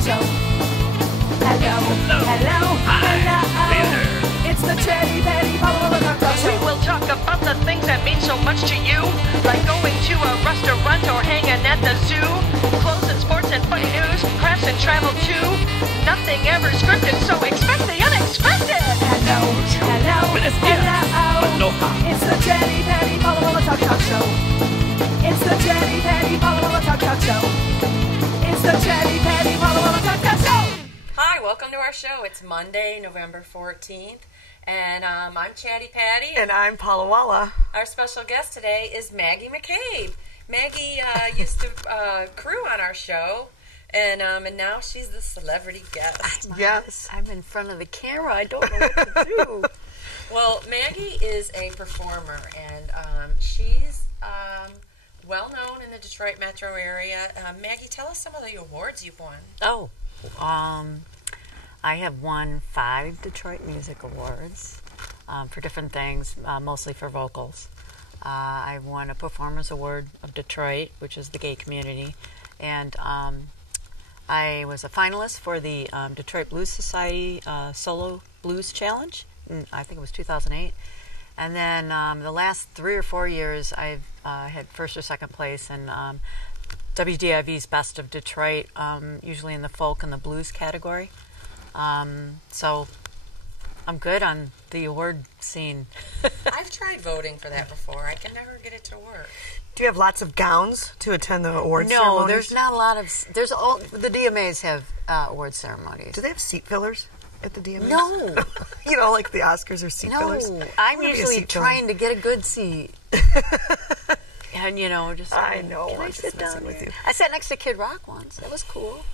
talk show. Hello, hello, hello. It's the Chatty Patty Paula talk show. We will talk about the things that mean so much to you, like going to a restaurant or hanging at the zoo, clothes and sports and funny news, crafts and travel too. Nothing ever scripted, so expect the unexpected. Hello, hello, hello. It's the Chatty Patty Paula talk show. It's the Chatty Patty Paula talk show. It's the Chatty Patty Paula talk show. Hi, welcome to our show. It's Monday, November 14th, and I'm Chatty Patty. And I'm Paula Walla. Our special guest today is Maggie McCabe. Maggie used to crew on our show, and now she's the celebrity guest. Yes. I'm in front of the camera. I don't know what to do. Well, Maggie is a performer, and she's well known in the Detroit metro area. Maggie, tell us some of the awards you've won. Oh, I have won 5 Detroit Music Awards for different things, mostly for vocals. I've won a Performers Award of Detroit, which is the gay community, and I was a finalist for the Detroit Blues Society Solo Blues Challenge. I think it was 2008. And then the last 3 or 4 years, I've had first or second place in WDIV's Best of Detroit, usually in the folk and the blues category. So I'm good on the award scene. I've tried voting for that before. I can never get it to work. Do you have lots of gowns to attend the awards No, ceremonies? there's not a lot of. There's all the DMAs have award ceremonies. Do they have seat fillers at the DMAs? No. You know, like the Oscars are seat fillers? No, I'm Maybe a usually seat filler. trying to get a good seat. And, you know, just I know, Can I I'm just sit messing down with here? you. I sat next to Kid Rock once. That was cool.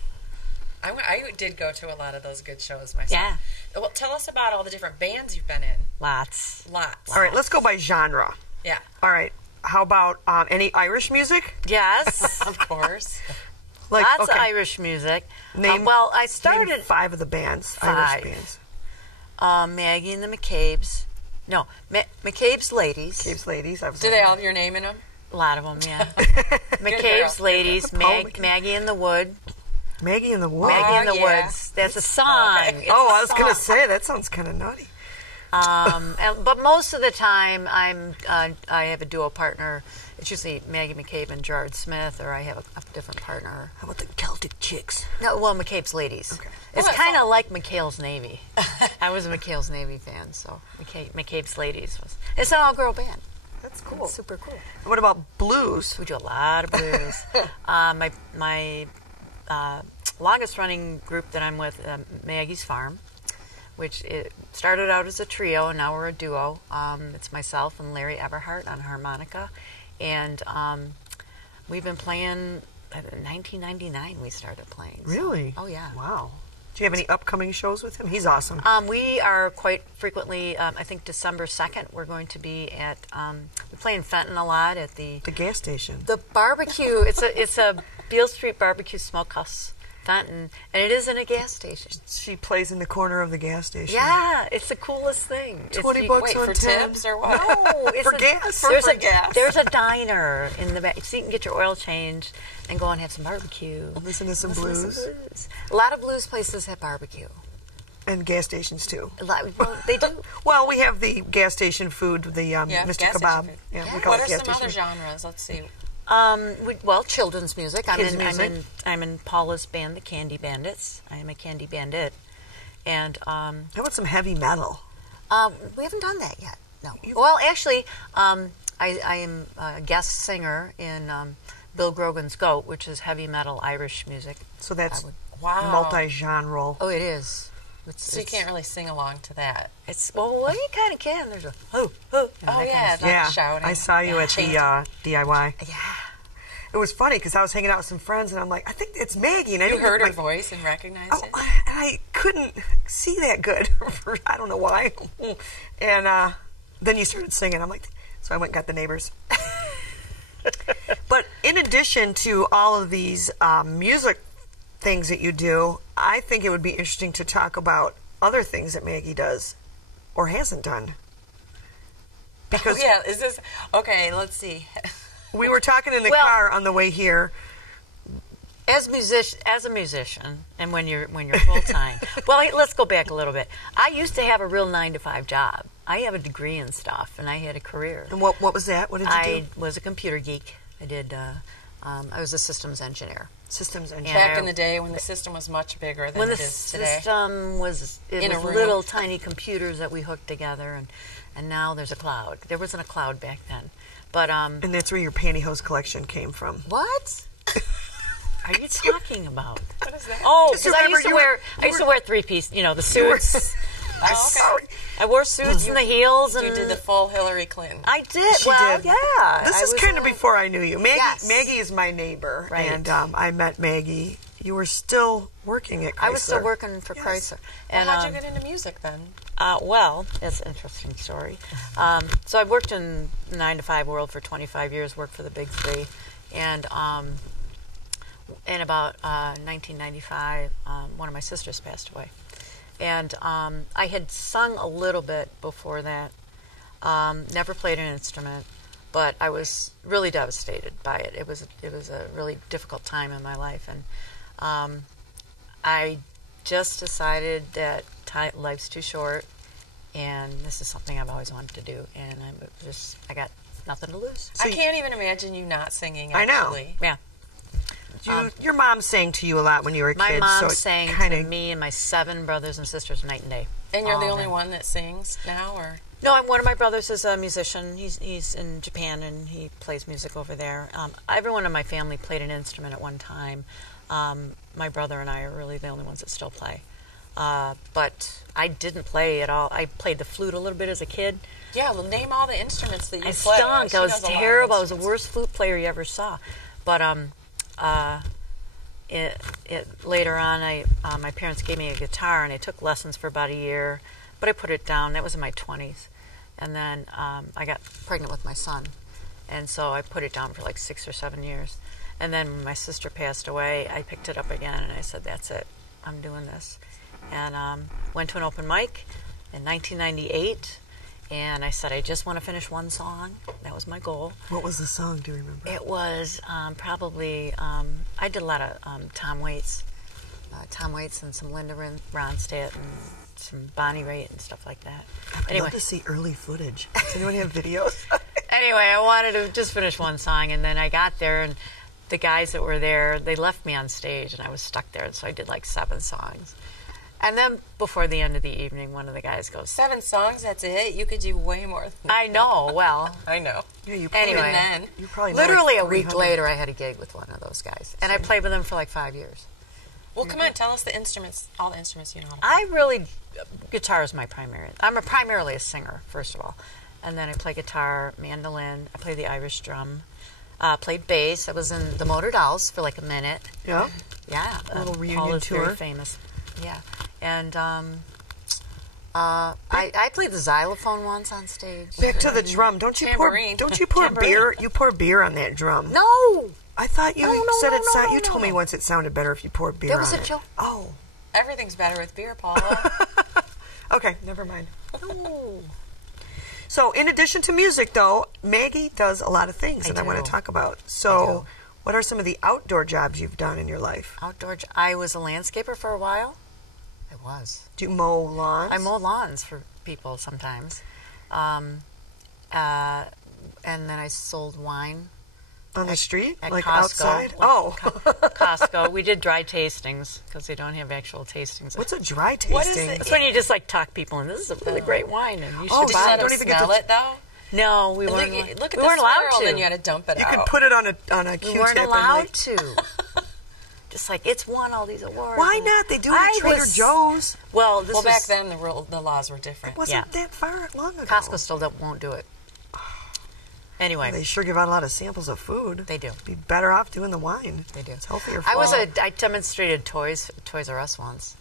I did go to a lot of those good shows myself. Yeah. Well, tell us about all the different bands you've been in. Lots. Lots. All right, let's go by genre. Yeah. All right, how about any Irish music? Yes. Of course. Like, Lots of Irish music. Name, well, I name started 5 of the bands, 5. Irish bands. Maggie and the McCabes. No, McCabes Ladies. McCabes Ladies. I was Do they all have your name in them? A lot of them, yeah. girl. McCabes Ladies, McCabe. Maggie in the Wood. Maggie in the Woods. Maggie in the yeah. Woods. That's a song. Okay. It's Oh, a I was going to song. say, that sounds kind of nutty. But most of the time, I have a duo partner. It's usually Maggie McCabe and Gerard Smith, or I have a different partner. How about the Celtic Chicks? No, well, McCabe's Ladies. Okay. It's Oh, that's kind of like McHale's Navy. I was a McHale's Navy fan, so McCabe's Ladies was. It's an all-girl band. That's cool. It's super cool. What about blues? We do a lot of blues. My longest-running group that I'm with, Maggie's Farm, which it started out as a trio, and now we're a duo. It's myself and Larry Everhart on harmonica, and we've been playing. In 1999, we started playing. So. Really? Oh yeah. Wow. Do you have any upcoming shows with him? He's awesome. We are quite frequently. I think December 2nd, we're going to be at. We play in Fenton a lot at the gas station. the barbecue. It's a Beale Street Barbecue Smokehouse, Fenton, and it is in a gas station. She plays in the corner of the gas station. Yeah, it's the coolest thing. It's- 20 bucks Wait, on for 10. tips or what? No, it's For gas? There's For a gas. There's a diner in the back, so you can get your oil changed and go and have some barbecue. Listen to some Listen to blues. some blues. A lot of blues places have barbecue. And gas stations, too. Well, they do. Well, we have the gas station food, the Mr. gas station Kebab. food. Yeah, we call What it are gas some station other food. genres? Let's see. Well, children's music. Kids' music. I'm in Paula's band, the Candy Bandits. I am a Candy Bandit, and How about some heavy metal? we haven't done that yet. No. Well, actually, I am a guest singer in Bill Grogan's Goat, which is heavy metal Irish music. So that's Wow. multi-genre. Oh, it is. So you can't really sing along to that. It's well, you kind of can. There's a Oh, yeah. Kind of Yeah, shouting. I saw you at Chanting. the DIY. yeah. It was funny because I was hanging out with some friends and I'm like, I think it's Maggie. And I You didn't heard her like, voice and recognized Oh, it? and I couldn't see that good. I don't know why. And then you started singing. I'm like, so I went and got the neighbors. But in addition to all of these music things that you do, I think it would be interesting to talk about other things that Maggie does or hasn't done. Because yeah, is this... Okay, let's see. we were talking in the car on the way here. As a musician, and when you're full time. Well, let's go back a little bit. I used to have a real 9-to-5 job. I have a degree in stuff, and I had a career. And what was that? What did you do? I was a computer geek. I was a systems engineer. Systems engineer. Back in the day when the system was much bigger than it is today. When the system was little tiny computers that we hooked together, and now there's a cloud. There wasn't a cloud back then, but and that's where your pantyhose collection came from. What are you talking about? What is that? Oh, because I used to wear 3-piece. You know, the suits. Okay. I wore suits and the heels. And You did the full Hillary Clinton. I did. She well, did. yeah. This is kind of before I knew you. Yes. Maggie is my neighbor, Right. and I met Maggie. You were still working at Chrysler. I was still working for Chrysler. And how'd you get into music then? Well, that's an interesting story. So I worked in the 9-to-5 world for 25 years, worked for the big three. And in about 1995, one of my sisters passed away. And I had sung a little bit before that, never played an instrument, but I was really devastated by it. It was a really difficult time in my life. And I just decided that life's too short, and this is something I've always wanted to do, and I got nothing to lose. I can't even imagine you not singing, I know. actually. Yeah. Your mom sang to you a lot when you were a My kid. mom so sang kinda, to me and my 7 brothers and sisters night and day. And you're the All only day. one that sings now, or? No, one of my brothers is a musician. He's in Japan, and he plays music over there. Everyone in my family played an instrument at one time. My brother and I are really the only ones that still play. But I didn't play at all. I played the flute a little bit as a kid. Yeah, well, name all the instruments that you I play. stunk. She I knows was a lot of terrible. I was the instruments. worst flute player you ever saw. But later on, my parents gave me a guitar, and I took lessons for about a year, but I put it down. That was in my 20s. And then I got pregnant with my son, and so I put it down for like 6 or 7 years. And then when my sister passed away, I picked it up again, and I said, that's it. I'm doing this. And went to an open mic in 1998, and I said, I just want to finish one song. That was my goal. What was the song? Do you remember? It was probably, I did a lot of Tom Waits and some Linda Ronstadt and some Bonnie Raitt and stuff like that. I'd love to see early footage. Does anyone have videos? Anyway, I wanted to just finish one song, and then I got there, and the guys that were there, they left me on stage, and I was stuck there, and so I did like 7 songs. And then before the end of the evening, one of the guys goes, 7 songs, that's it? You could do way more than I know, well. I know. Yeah, you probably, Anyway. Then. you probably know Literally like a week 300. later, I had a gig with one of those guys, and I played with them for like 5 years. Well, come on, tell us the instruments, all the instruments you know. Guitar is my primary. I'm primarily a singer, first of all. And then I play guitar, mandolin, I play the Irish drum, played bass. I was in the Motor Dolls for like a minute. Yeah. Yeah. A little reunion Paula's tour. very famous. Yeah. And I played the xylophone once on stage. Back to the drum. Don't you pour Tambourine. Tambourine. beer? You pour beer on that drum. No! I thought you said it. no, You told me once it sounded better if you poured beer That was on a it. joke. Oh. Everything's better with beer, Paula. Okay, never mind. No. So, in addition to music, though, Maggie does a lot of things that I want do. to talk about. So, what are some of the outdoor jobs you've done in your life? I was a landscaper for a while. I was. Do you mow lawns? I mow lawns for people sometimes. And then I sold wine on the street, at like Costco. outside. Oh, Costco. We did dry tastings because they don't have actual tastings. What's a dry tasting? What is it? That's when you just like talk people, and this is a really great wine, and you should Oh, Did you wow. let Don't them even get smell to- it, though? No, we Look, weren't. look at we the weren't allowed swirl, to. then you had to dump it You out. can put it on a We Q-tip. weren't and, allowed like, to. Just like it's won all these awards. Why and not? They do it at I Trader was- Joe's. Well, this Well, was, back then, the laws were different. It wasn't Yeah. that far long ago. Costco still won't do it. Anyway, They sure give out a lot of samples of food. They do. Be better off doing the wine. They do. It's healthier for I demonstrated Toys R Us once.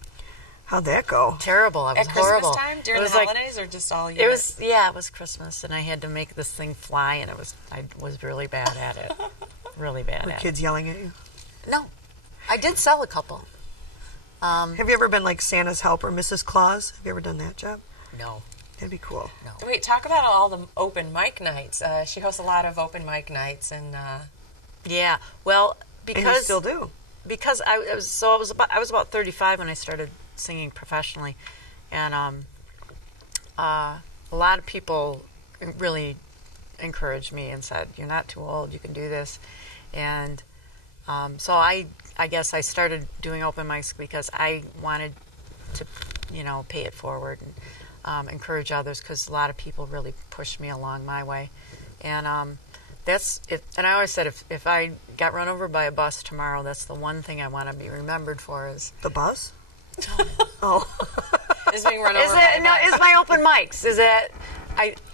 How'd that go? Terrible. I was At Christmas horrible. time, during It the was like- holidays, or just all year? It was Christmas, and I had to make this thing fly, and I was really bad at it. Really bad Were at kids yelling at you? it. No. I did sell a couple. Have you ever been like Santa's helper, Mrs. Claus? Have you ever done that job? No. That'd be cool. Wait, talk about all the open mic nights. She hosts a lot of open mic nights, and Yeah. Well, And you because still do. because I was about 35 when I started singing professionally, and a lot of people really encouraged me and said, "You're not too old. You can do this." And so I guess I started doing open mics because I wanted to, pay it forward and encourage others, because a lot of people really pushed me along my way. And that's it. And I always said, if I got run over by a bus tomorrow, that's the one thing I want to be remembered for is the bus. Oh, Is being run over by a bus. Is my open mics. Is that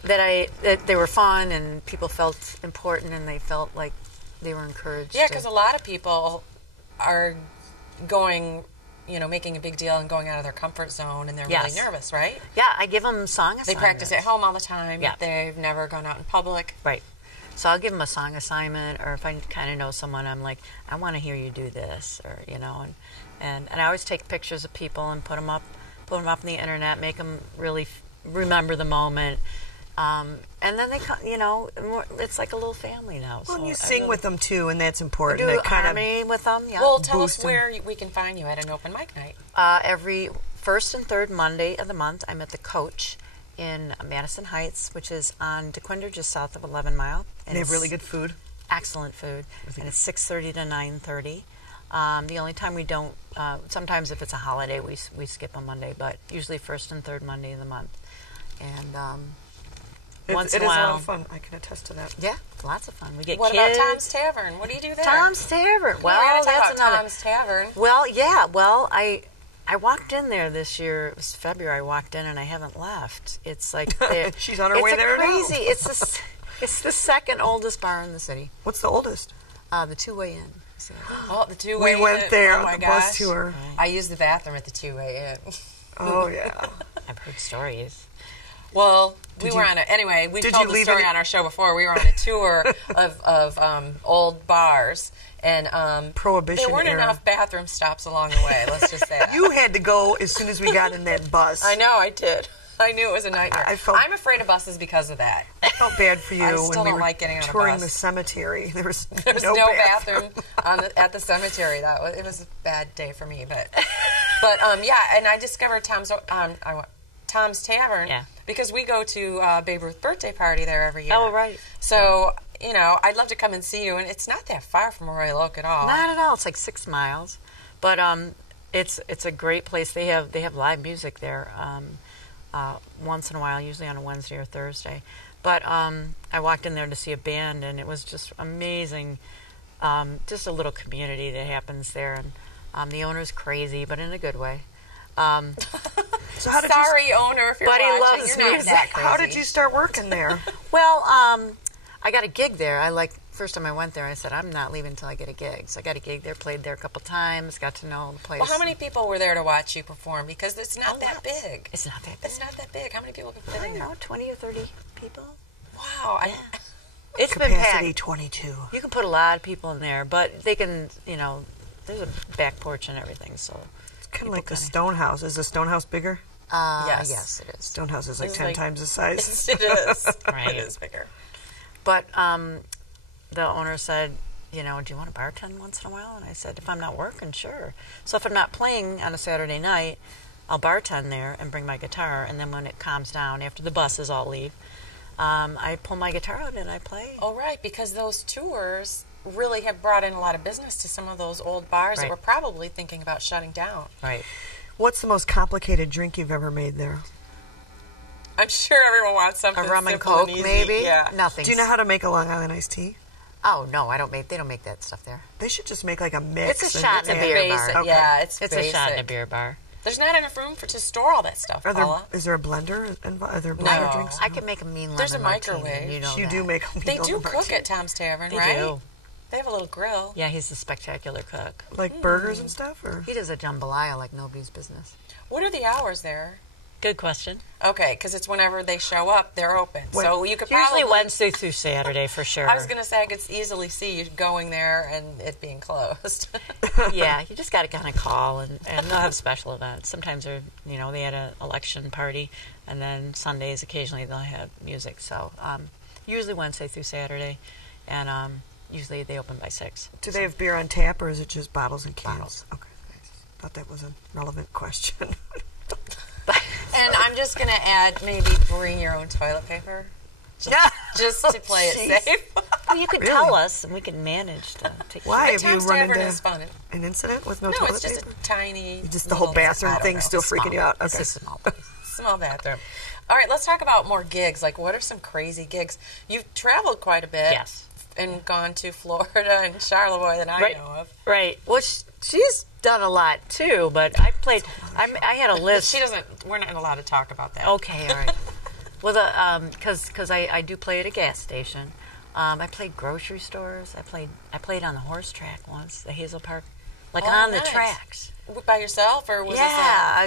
that they were fun and people felt important and they felt like they were encouraged. Yeah, because a lot of people are going, making a big deal and going out of their comfort zone, and they're really nervous, right? Yeah, I give them song assignments. They practice at home all the time. Yeah. They've never gone out in public. Right. So I'll give them a song assignment, or if I kind of know someone, I'm like, I want to hear you do this, or and I always take pictures of people and put them up on the internet, make them really remember the moment. And then they, it's like a little family now. Well, so and you sing with them too, and that's important. I do It kind harmony with them. Yeah. Well, tell us Boost 'em. where we can find you at an open mic night. Every first and third Monday of the month, I'm at the Coach in Madison Heights, which is on DeQuinder, just south of 11 Mile. And they have it's really good food. excellent food, and it's 6:30 to 9:30. The only time we don't, sometimes if it's a holiday, we skip a Monday, but usually first and third Monday of the month. And once in It a is a while, lot of fun. I can attest to that. yeah, lots of fun. We get What kids. about Tom's Tavern? What do you do there? Tom's Tavern. We're Well, going to talk that's about another. Tom's Tavern. Well, yeah. Well, I walked in there this year. It was February. I walked in and I haven't left. It's like She's on her way there now. It's crazy. It's the second oldest bar in the city. What's the oldest? The two-way in. So, Oh, the two-way We went in. there Oh, on my the bus gosh. tour. I used the bathroom at the two-way in. Oh, yeah. I've heard stories. Well, we you- were on a, anyway, we've did told you the leave story it- on our show before. We were on a tour of old bars, and Prohibition there weren't era. enough bathroom stops along the way, let's just say that. You had to go as soon as we got in that bus. I know, I did. I knew it was a nightmare. I'm afraid of buses because of that. I felt bad for you I when still we don't were like getting on a touring bus. the cemetery. There was There's no bathroom at the cemetery. It was a bad day for me, but yeah. And I discovered Tom's Tavern because we go to Babe Ruth's birthday party there every year. Oh, right. So I'd love to come and see you, and it's not that far from Royal Oak at all. Not at all. It's like 6 miles, but it's a great place. They have live music there once in a while, usually on a Wednesday or Thursday. But I walked in there to see a band, and it was just amazing. Just a little community that happens there, and the owner's crazy, but in a good way. So how did Sorry, owner, if you're But he watching, loves you're not music. that crazy. How did you start working there? Well, I got a gig there. First time I went there, I said, I'm not leaving until I get a gig. So I got a gig there, played there a couple times, got to know the place. Well, how many people were there to watch you perform? Because it's not that lots. big. It's not that big. It's not that big. How many people could I fit in don't there? know, 20 or 30 people. Wow. It's been Capacity packed. 22. You can put a lot of people in there, but they can, there's a back porch and everything. So It's kind of like the Stone House. Is the Stone House bigger? yes, it is. Stone House is like It's 10 like- times the size. It is. Right. It is bigger. But the owner said, do you want to bartend once in a while? And I said, if I'm not working, sure. So if I'm not playing on a Saturday night, I'll bartend there and bring my guitar. And then when it calms down, after the buses all leave, I pull my guitar out and I play. Oh, right, because those tours really have brought in a lot of business to some of those old bars that Right. were probably thinking about shutting down. Right. What's the most complicated drink you've ever made there? I'm sure everyone wants something A rum and simple Coke, easy. maybe? Yeah. Nothing. Do you know how to make a Long Island iced tea? Oh, no, they don't make that stuff there. They should just make like a mix. It's a and- shot in a beer Basic, bar. Okay. yeah, it's It's basic. a shot in a beer bar. There's not enough room to store all that stuff, Paula. Is there a blender? Are there blender No. drinks? I can make a mean lemon There's a martini, microwave. You know You that. do make a They meal do number cook two. at Tom's Tavern, They right? do. They have a little grill. Yeah, he's a spectacular cook. Like burgers and stuff? Or He does a jambalaya like nobody's business. What are the hours there? Good question. Okay, because it's whenever they show up, they're open. So you could Usually probably... Wednesday through Saturday for sure. I was going to say I could easily see you going there and it being closed. Yeah, you just got to kind of call, and they'll have special events. Sometimes they had an election party, and then Sundays occasionally they'll have music. So usually Wednesday through Saturday, and usually they open by 6. Do they have beer on tap, or is it just bottles and cans? Bottles. Okay. Thought that was a relevant question. And I'm just going to add maybe bring your own toilet paper. Just to play it safe. Well, you could tell us, and we could manage to take Why care have you Tom's run Tavern into is fun. an incident with no No, toilet it's just paper? a tiny. Just the whole bathroom thing still freaking you out. It's Okay. a small place. Small bathroom. All right, let's talk about more gigs. Like, what are some crazy gigs? You've traveled quite a bit. Yes. And gone to Florida and Charlevoix that I know of. Right. Well, she's done a lot too, but I played. I had a list. She doesn't. We're not allowed to talk about that. Okay, all right. Well, because I do play at a gas station. I played grocery stores. I played on the horse track once, the Hazel Park, like on the tracks. By yourself, or was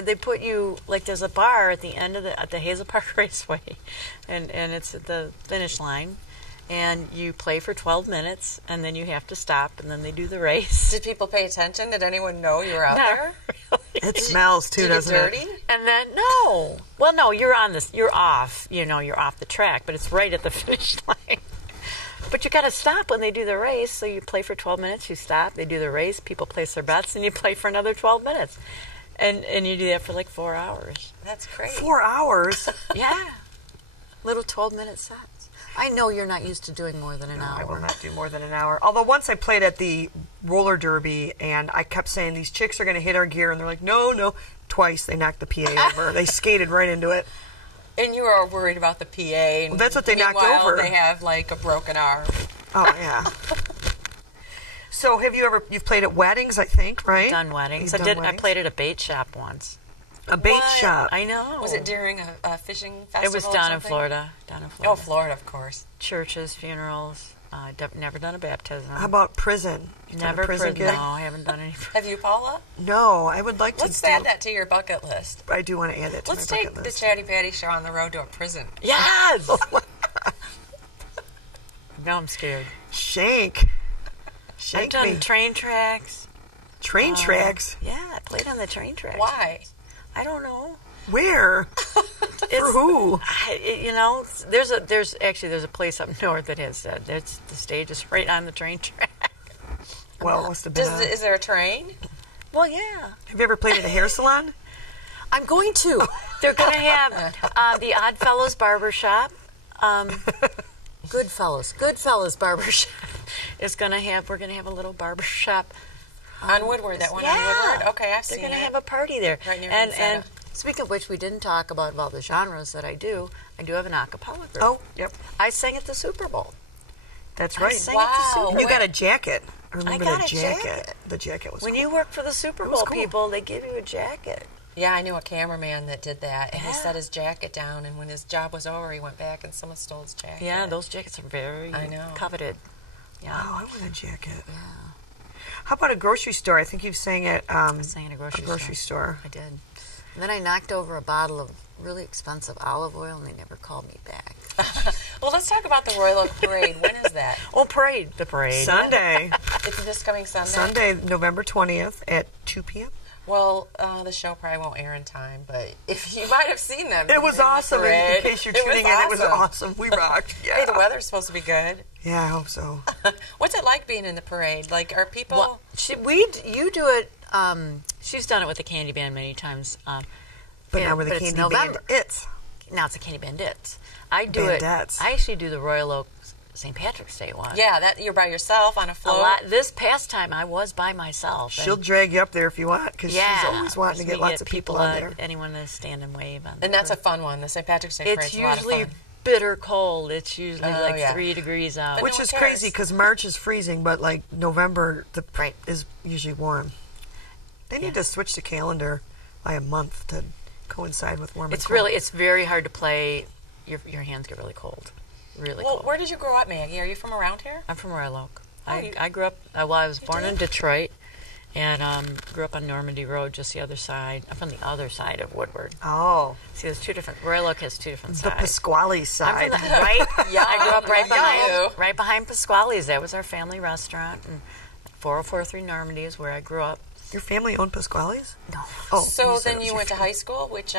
They put you like there's a bar at the end of at the Hazel Park Raceway, and it's at the finish line. And you play for 12 minutes, and then you have to stop, and then they do the race. Did people pay attention? Did anyone know you were out there? Really. It smells too, doesn't dirty? it? And then no, well, no, you're on this. You're off. You're off the track, but it's right at the finish line. But you got to stop when they do the race. So you play for 12 minutes. You stop. They do the race. People place their bets, and you play for another 12 minutes, and you do that for like 4 hours. That's great. 4 hours? Yeah, little 12-minute sets. I know you're not used to doing more than an hour. I will not do more than an hour. Although once I played at the roller derby, and I kept saying, these chicks are going to hit our gear, and they're like, no. Twice they knocked the PA over. They skated right into it. And you were worried about the PA. And Well, that's what they knocked meanwhile, over. They have like a broken arm. Oh, yeah. So you've played at weddings, I think, right? Done weddings. You've done I weddings? played at a bait shop once. A bait What? shop. I know. Was it during a fishing festival? It was or down in something? Florida. Oh, Florida, of course. Churches, funerals. Never done a baptism. How about prison? You've done a Never prison prison. gig? No, I haven't done any. Have you, Paula? No, I would like to. Let's add that to your bucket list. I do want to add it to Let's my take bucket the list. Chatty Patty show on the road to a prison. Yes. No, I'm scared. Shank I've done me. train tracks. Train tracks? Yeah, I played on the train tracks. Why? I don't know. Where? For who? There's a place up north that has that. The stage is right on the train track. Well, it must have been. Is there a train? Well, yeah. Have you ever played at a hair salon? I'm going to. They're going to have the Oddfellows Barber Shop. Goodfellas Barber Shop is going to have. We're going to have a little barber shop On Woodward, that one on Woodward? Okay, I've seen They're going to it. have a party there. Right near and Vincetta. speaking of which, we didn't talk about the genres that I do. I do have an a cappella group. Oh, yep. I sang at the Super Bowl. That's I right. sang at the Super And you Bowl. got a jacket. I remember got the a jacket. The jacket was When cool. you work for the Super was Bowl, cool. people, they give you a jacket. Yeah, I knew a cameraman that did that, and he Yeah. set his jacket down, and when his job was over, he went back and someone stole his jacket. Yeah, those jackets are very I know. coveted. Yeah. Oh, I want a jacket. Yeah. How about a grocery store? I think you've sang at I sang at a grocery store. I did. And then I knocked over a bottle of really expensive olive oil, and they never called me back. Well, let's talk about the Royal Oak Parade. When is that? Oh, parade. The parade. Sunday. It's this coming Sunday? Sunday, November 20th at 2 p.m. Well, the show probably won't air in time, but if you might have seen them. It was in the awesome. In parade. case you're It tuning in, it was awesome. We rocked. Yeah. Hey, the weather's supposed to be good. Yeah, I hope so. What's it like being in the parade? Like, are people... Well, you do it. She's done it with the Candy Band many times. But now with the but it's candy November. band, Now it's a Candy Bandits. I do it. Bandettes. I actually do the Royal Oak St. Patrick's Day one. Yeah, that you're by yourself on a A float. lot. This past time, I was by myself. she'll drag you up there if you want, because yeah, she's always wanting to get lots of people on there. Anyone to stand and wave on. And that's a fun one. The St. Patrick's Day It's Parade's a lot of usually fun. bitter cold. It's usually Oh, like yeah. 3 degrees out. But Which no is one cares. crazy, because March is freezing, but like November Right. is usually warm. They need to switch the calendar by a month to coincide with warmer. It's very hard to play. Your hands get really cold. Really Well, cold. where did you grow up, Maggie? Are you from around here? I'm from Royal Oak. you- I grew up, I was born in did? Detroit and grew up on Normandy Road, just the other side. I'm from the other side of Woodward. Oh, See, there's two different, Royal Oak has two different the sides. Pasquale side. I'm from the, right? I grew up Yum. right behind Pasquale's. That was our family restaurant. And 4043 Normandy is where I grew up. Your family owned Pasquale's? No. Oh, So said it then was you your went to family. high school, which...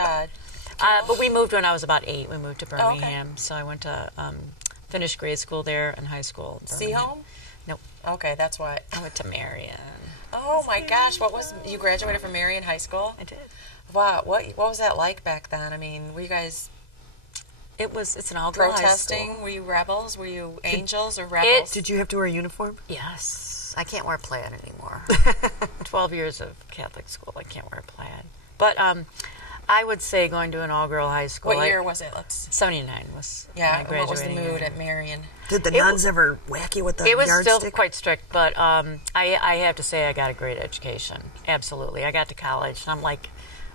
But we moved when I was about 8. We moved to okay. Birmingham. So I went to, finished grade school there and high school in Birmingham. Seaholm? Nope. Okay, that's why. I went to Marion. Oh my gosh, you graduated from Marion High School? I did. Wow, what was that like back then? I mean, were you guys It's an all-girl high protesting? school. Were you rebels? Were you angels or rebels? Did you have to wear a uniform? Yes. I can't wear plaid anymore. 12 years of Catholic school, I can't wear plaid. But I would say going to an all-girl high school. What year was it? 79 was my what was the graduating mood year. at Marion? Did the nuns ever whack you with the It was yardstick? still quite strict, but I have to say I got a great education. Absolutely. I got to college, and I'm like,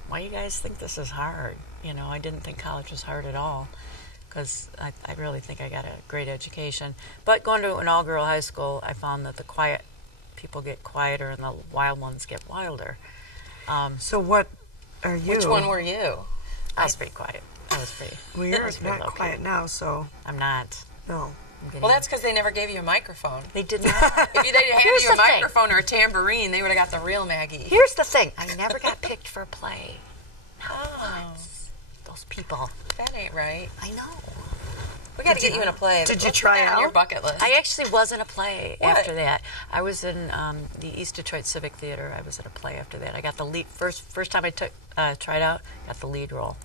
why do you guys think this is hard? You know, I didn't think college was hard at all, because I really think I got a great education. But going to an all-girl high school, I found that the quiet people get quieter and the wild ones get wilder. So what are you? Which one were you? I was pretty quiet. I was pretty. Well, you're I was pretty not low-key. quiet now, so I'm not. no. I'm getting- Well, that's because they never gave you a microphone. They did not. If they handed Here's you a the thing. microphone or a tambourine, they would have got the real Maggie. Here's the thing. I never got picked for a play. Oh, Those people. that ain't right. I know. We got to get you in a play. Did you Let's put try that on your out? bucket list? I actually was in a play What? after that. I was in the East Detroit Civic Theater. I was in a play after that. I got the lead first time I tried out. Got the lead role.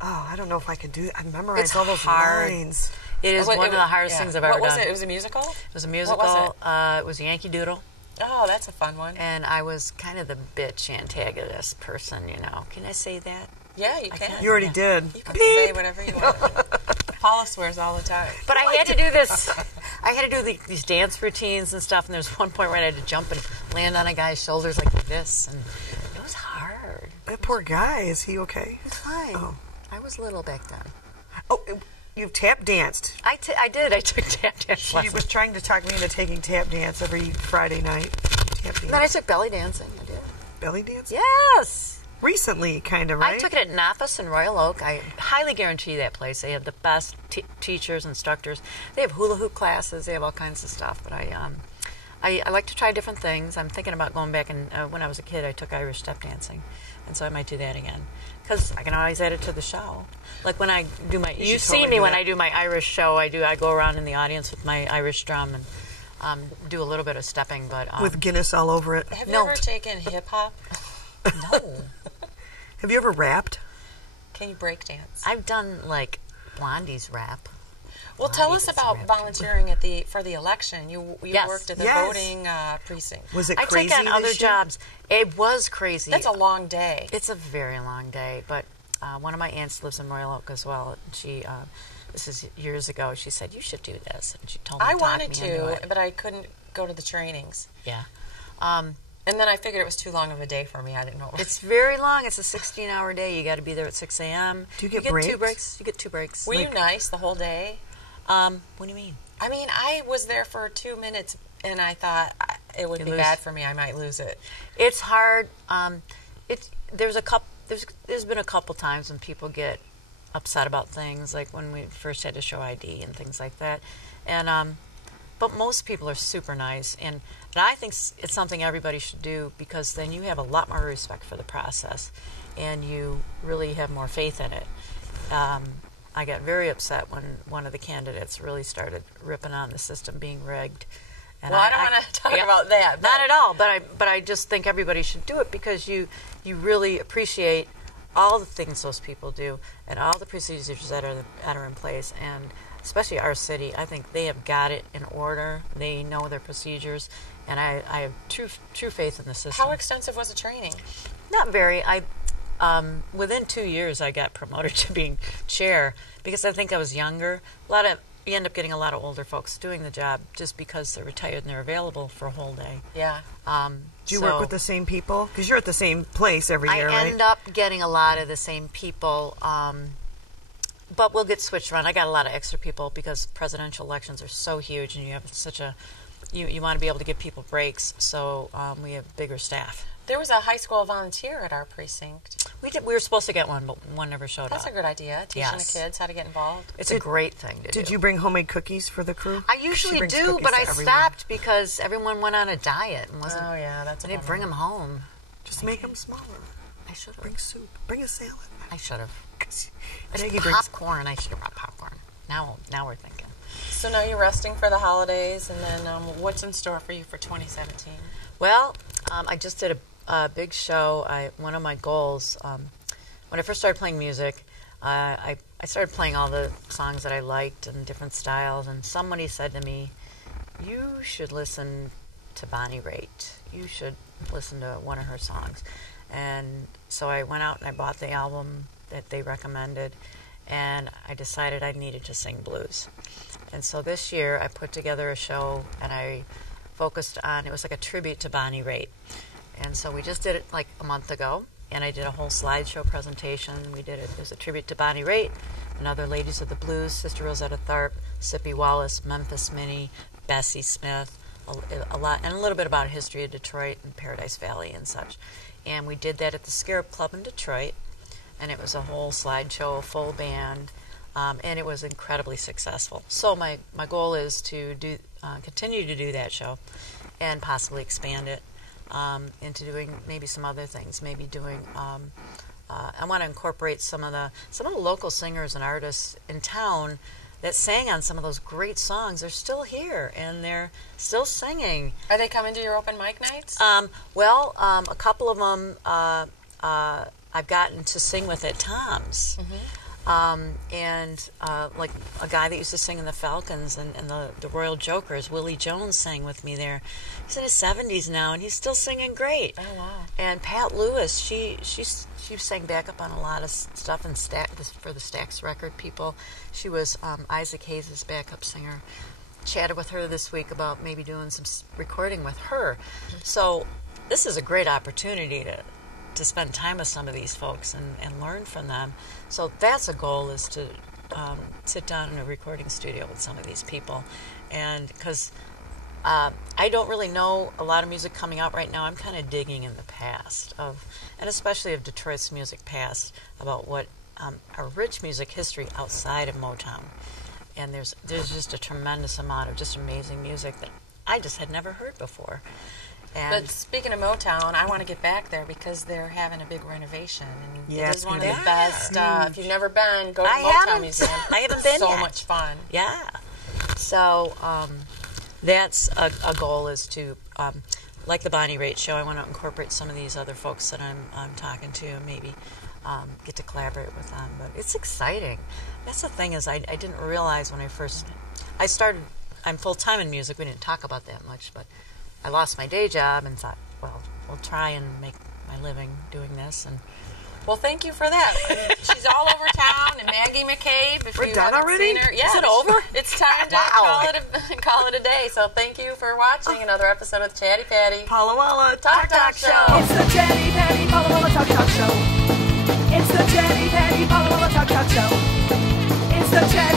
Oh, I don't know if I could do that. I memorized It's all those hard. lines. It is one of the hardest things I've ever What was done. it? It was a musical? It was a musical. What was it was Yankee Doodle, Oh, that's a fun one. and I was kind of the bitch antagonist person. You know, can I say that? Yeah, you can. You already did. You can say whatever you want. Paula swears all the time. But I had to do this. I had to do these dance routines and stuff. And there's one point where I had to jump and land on a guy's shoulders like this, and it was hard. That poor guy. Is he okay? It's fine. Oh. I was little back then. Oh, you've tap danced. I did. I took tap dance She lessons. was trying to talk me into taking tap dance every Friday night. Tap Then I dance. took belly dancing. I did. Belly dance? Yes. Recently, kind of, right? I took it at Nafis in Royal Oak. I highly guarantee that place. They have the best teachers, instructors. They have hula hoop classes. They have all kinds of stuff. But I like to try different things. I'm thinking about going back. And when I was a kid, I took Irish step dancing, and so I might do that again because I can always add it to the show. Like when I do my, you should see totally me do when that. I do my Irish show. I go around in the audience with my Irish drum and do a little bit of stepping. But With Guinness all over it. Have you No. ever taken hip hop? no. Have you ever rapped? Can you break dance? I've done like Blondie's rap. Well, tell us Blondie does about rap, too. volunteering for the election. You Yes. worked at the Yes. voting precinct. Was it I crazy take on other this year? jobs. It was crazy. That's a long day. It's a very long day, but one of my aunts lives in Royal Oak as well. And she, this is years ago, she said, you should do this. And she told me I talk wanted me into to, it. but I couldn't go to the trainings. Yeah. And then I figured it was too long of a day for me. I didn't know. It's very long. It's a 16-hour day. You got to be there at 6 a.m. Do you get two breaks? breaks? You get 2 breaks. Were you nice the whole day? What do you mean? I mean, I was there for 2 minutes, and I thought it would You be lose- bad for me. I might lose it. It's hard. There's been a couple times when people get upset about things, like when we first had to show ID and things like that. And but most people are super nice, and I think it's something everybody should do because then you have a lot more respect for the process, and you really have more faith in it. I got very upset when one of the candidates really started ripping on the system being rigged. And Well, I don't want to talk about that. Not at all, but I just think everybody should do it because you really appreciate all the things those people do and all the procedures that are in place, and especially our city. I think they have got it in order. They know their procedures, and I have true faith in the system. How extensive was the training? Not very. Within 2 years, I got promoted to being chair because I think I was younger. You end up getting a lot of older folks doing the job just because they're retired and they're available for a whole day. Yeah. Do you work with the same people? Because you're at the same place every year, I right? end up getting a lot of the same people, but we'll get switched around. I got a lot of extra people because presidential elections are so huge, and you have such a you want to be able to give people breaks, so we have bigger staff. There was a high school volunteer at our precinct. We were supposed to get one, but one never showed That's up. a good idea, teaching Yes. the kids how to get involved. It's a great thing to do. Did you bring homemade cookies for the crew? I She usually brings do, cookies but to I everyone. stopped because everyone went on a diet and wasn't. Oh, yeah, that's I a didn't bummer. bring them home. Just make them smaller. I should Bring have. soup. Bring a salad. I should have. Maggie There's brings popcorn. I should have brought popcorn. Now we're thinking. So now you're resting for the holidays, and then what's in store for you for 2017? Well, I just did a big show. One of my goals, when I first started playing music, I started playing all the songs that I liked and different styles, and somebody said to me, you should listen to Bonnie Raitt. You should listen to one of her songs. And so I went out and I bought the album that they recommended, and I decided I needed to sing blues. And so this year I put together a show, and I focused on, it was like a tribute to Bonnie Raitt. And so we just did it like a month ago, and I did a whole slideshow presentation. We did it as a tribute to Bonnie Raitt and other ladies of the blues, Sister Rosetta Tharpe, Sippy Wallace, Memphis Minnie, Bessie Smith, a lot, and a little bit about history of Detroit and Paradise Valley and such. And we did that at the Scarab Club in Detroit, and it was a whole slideshow, a full band, and it was incredibly successful. So my goal is to continue to do that show and possibly expand it into doing maybe some other things. Maybe doing I want to incorporate some of the local singers and artists in town that sang on some of those great songs. They're still here and they're still singing. Are they coming to your open mic nights? Well, a couple of them I've gotten to sing with at Tom's. And like a guy that used to sing in the Falcons and the Royal Jokers, Willie Jones, sang with me there. He's in his 70s now, and he's still singing great. Oh, wow. And Pat Lewis, she sang backup on a lot of stuff and for the Stax record people. She was Isaac Hayes' backup singer. Chatted with her this week about maybe doing some recording with her. So this is a great opportunity to spend time with some of these folks and learn from them. So that's a goal, is to sit down in a recording studio with some of these people. And because I don't really know a lot of music coming out right now, I'm kind of digging in the past and especially of Detroit's music past, about what our rich music history outside of Motown. And there's just a tremendous amount of just amazing music that I just had never heard before. But speaking of Motown, I want to get back there because they're having a big renovation. And it is one of the best. If you've never been, go to the Motown Museum. I haven't been so yet. much fun. Yeah. So that's a goal, is to, like the Bonnie Raitt show, I want to incorporate some of these other folks that I'm talking to and maybe get to collaborate with them. But it's exciting. That's the thing, is I didn't realize when I started, I'm full-time in music. We didn't talk about that much, but I lost my day job and thought, well, we'll try and make my living doing this. And well, thank you for that. I mean, she's all over town, and Maggie McCabe. If We're done already? Seen her, yeah, is it over? It's time to call it a day. So thank you for watching another episode of Chatty Patty Paula Walla Talk Show. It's the Chatty Patty Paula Walla Talk Show. It's the Chatty Patty Paula Walla Talk Show. It's the Chatty